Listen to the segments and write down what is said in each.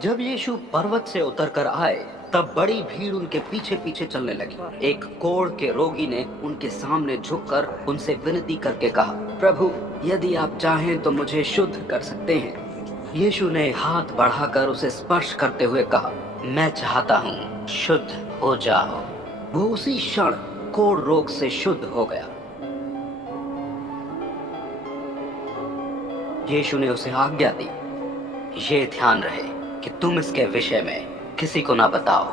जब यीशु पर्वत से उतरकर आए तब बड़ी भीड़ उनके पीछे पीछे चलने लगी। एक कोढ़ के रोगी ने उनके सामने झुककर उनसे विनती करके कहा, प्रभु यदि आप चाहें तो मुझे शुद्ध कर सकते हैं। यीशु ने हाथ बढ़ाकर उसे स्पर्श करते हुए कहा, मैं चाहता हूँ, शुद्ध हो जाओ। वो उसी क्षण कोढ़ रोग से शुद्ध हो गया। यीशु ने उसे आज्ञा दी, ये ध्यान रहे कि तुम इसके विषय में किसी को ना बताओ।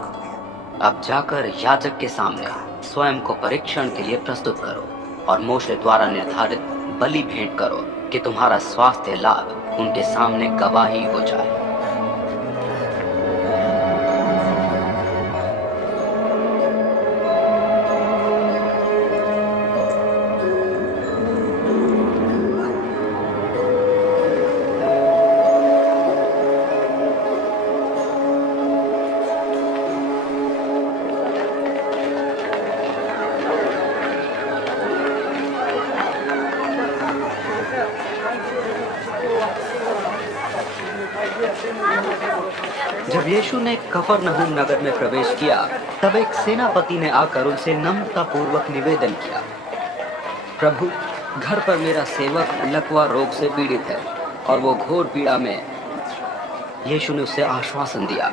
अब जाकर याजक के सामने स्वयं को परीक्षण के लिए प्रस्तुत करो और मोशे द्वारा निर्धारित बलि भेंट करो कि तुम्हारा स्वास्थ्य लाभ उनके सामने गवाही हो जाए। जब यीशु ने कफरनहूम नगर में प्रवेश किया तब एक सेनापति ने आकर उनसे नम्रता पूर्वक निवेदन किया, प्रभु घर पर मेरा सेवक लकवा रोग से पीड़ित है और वो घोर पीड़ा में। यीशु ने उसे आश्वासन दिया,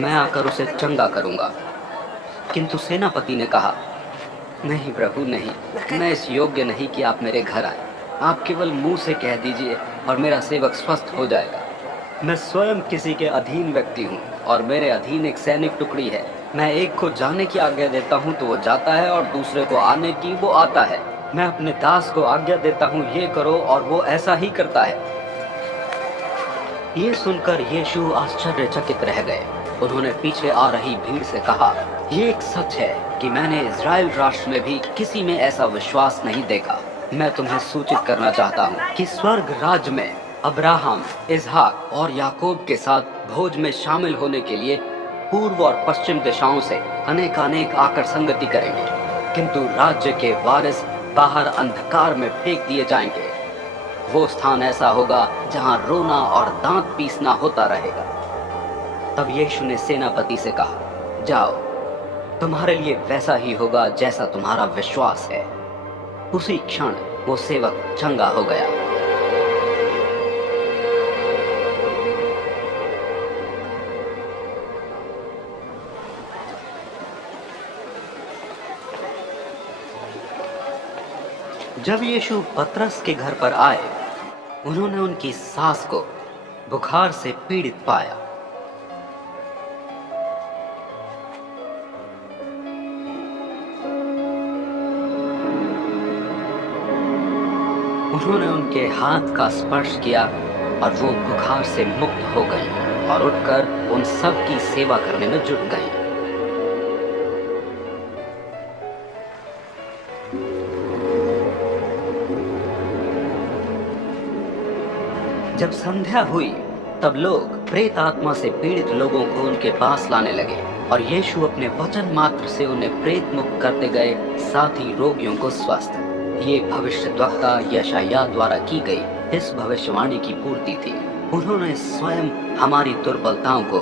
मैं आकर उसे चंगा करूंगा। किंतु सेनापति ने कहा, नहीं प्रभु नहीं, मैं इस योग्य नहीं कि आप मेरे घर आए। आप केवल मुंह से कह दीजिए और मेरा सेवक स्वस्थ हो जाएगा। मैं स्वयं किसी के अधीन व्यक्ति हूँ और मेरे अधीन एक सैनिक टुकड़ी है। मैं एक को जाने की आज्ञा देता हूँ तो वो जाता है और दूसरे को आने की वो आता है। मैं अपने दास को आज्ञा देता हूँ ये करो और वो ऐसा ही करता है। ये सुनकर यीशु आश्चर्यचकित रह गए। उन्होंने पीछे आ रही भीड़ से कहा, ये एक सच है कि मैंने इज़राइल राष्ट्र में भी किसी में ऐसा विश्वास नहीं देखा। मैं तुम्हें सूचित करना चाहता हूँ कि स्वर्ग राज्य में अब्राहम, इसहाक और याकूब के साथ भोज में शामिल होने के लिए पूर्व और पश्चिम दिशाओं से अनेकानेक आकर संगति करेंगे, किंतु राज्य के वारिस बाहर अंधकार में फेंक दिए जाएंगे। वो स्थान ऐसा होगा जहां रोना और दांत पीसना होता रहेगा। तब यीशु ने सेनापति से कहा, जाओ, तुम्हारे लिए वैसा ही होगा जैसा तुम्हारा विश्वास है। उसी क्षण वो सेवक चंगा हो गया। जब यीशु पतरस के घर पर आए, उन्होंने उनकी सास को बुखार से पीड़ित पाया। उन्होंने उनके हाथ का स्पर्श किया और वो बुखार से मुक्त हो गई और उठकर उन सब की सेवा करने में जुट गई। जब संध्या हुई तब लोग प्रेत आत्मा से पीड़ित लोगों को उनके पास लाने लगे और यीशु अपने वचन मात्र से उन्हें प्रेत मुक्त करते गए, साथ ही रोगियों को स्वस्थ। ये भविष्यद्वक्ता यशायाह द्वारा की गई इस भविष्यवाणी की पूर्ति थी। उन्होंने स्वयं हमारी दुर्बलताओं को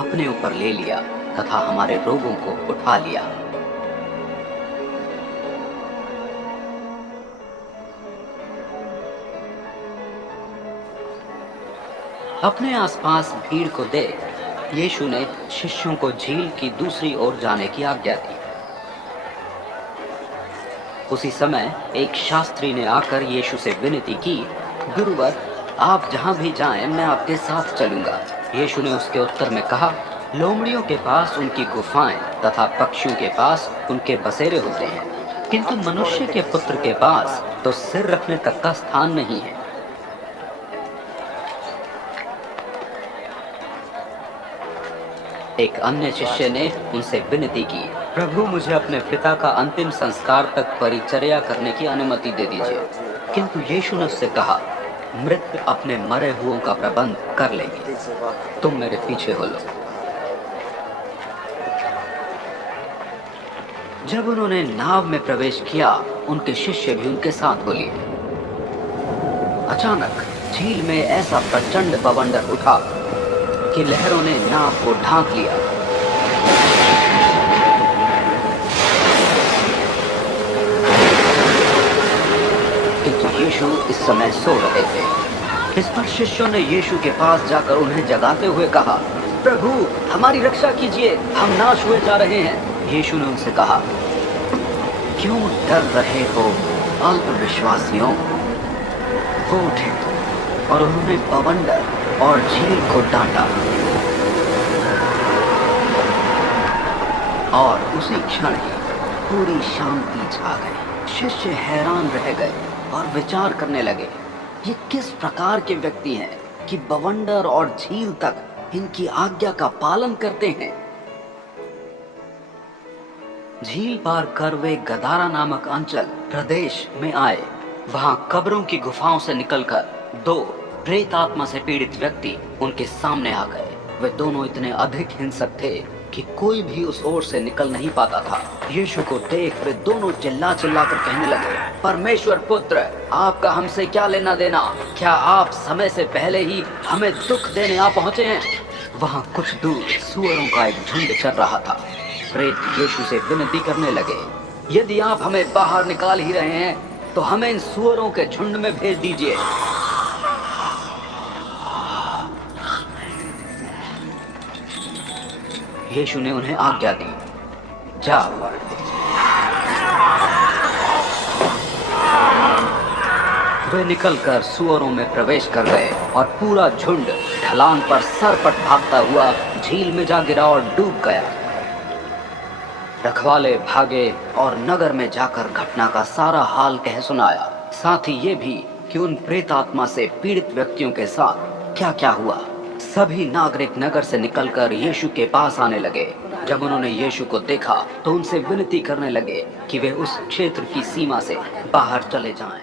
अपने ऊपर ले लिया तथा हमारे रोगों को उठा लिया। अपने आसपास भीड़ को देख यीशु ने शिष्यों को झील की दूसरी ओर जाने की आज्ञा दी। उसी समय एक शास्त्री ने आकर यीशु से विनती की, गुरुवर, आप जहां भी जाएं मैं आपके साथ चलूंगा। यीशु ने उसके उत्तर में कहा, लोमड़ियों के पास उनकी गुफाएं तथा पक्षियों के पास उनके बसेरे होते हैं, किंतु मनुष्य के पुत्र के पास तो सिर रखने तक का स्थान नहीं है। एक अन्य शिष्य ने उनसे विनती की, प्रभु मुझे अपने पिता का अंतिम संस्कार तक परिचर्या करने की अनुमति दे दीजिए। किंतु यीशु ने उससे कहा, मृत अपने मरे हुओं का प्रबंध कर लेंगे, तुम मेरे पीछे हो लो। जब उन्होंने नाव में प्रवेश किया, उनके शिष्य भी उनके साथ हो लिए। अचानक झील में ऐसा प्रचंड बवंडर उठा कि लहरों ने नाव को ढांक लिया। किंतु यीशु इस समय सो रहे थे। इस पर शिष्यों ने यीशु के पास जाकर उन्हें जगाते हुए कहा, प्रभु हमारी रक्षा कीजिए, हम नाश हुए जा रहे हैं। यीशु ने उनसे कहा, क्यों डर रहे हो अल्पविश्वासियों। वो उठे और उन्होंने बवंडर और झील को डांटा और उसी क्षण ही पूरी शांति छा गई। शिष्य हैरान रह गए और विचार करने लगे, ये किस प्रकार के व्यक्ति हैं कि बवंडर और झील तक इनकी आज्ञा का पालन करते हैं। झील पार कर वे गदारा नामक अंचल प्रदेश में आए। वहां कब्रों की गुफाओं से निकलकर 2 प्रेत आत्मा से पीड़ित व्यक्ति उनके सामने आ गए। वे दोनों इतने अधिक हिंसक थे कि कोई भी उस ओर से निकल नहीं पाता था। यीशु को देख वे दोनों चिल्ला कर कहने लगे, परमेश्वर पुत्र, आपका हमसे क्या लेना देना? क्या आप समय से पहले ही हमें दुख देने आ पहुंचे हैं? वहां कुछ दूर सूअरों का एक झुंड चल रहा था। प्रेत यीशु से विनती करने लगे, यदि आप हमें बाहर निकाल ही रहे हैं तो हमें इन सूअरों के झुंड में भेज दीजिए। यीशु ने उन्हें आज्ञा दी, जाओ। वे निकलकर सूअरों में प्रवेश कर गए और पूरा झुंड ढलान पर सरपट भागता हुआ झील में जा गिरा और डूब गया। रखवाले भागे और नगर में जाकर घटना का सारा हाल कह सुनाया, साथ ही ये भी कि उन प्रेतात्मा से पीड़ित व्यक्तियों के साथ क्या क्या हुआ। सभी नागरिक नगर से निकलकर यीशु के पास आने लगे। जब उन्होंने यीशु को देखा तो उनसे विनती करने लगे कि वे उस क्षेत्र की सीमा से बाहर चले जाएं।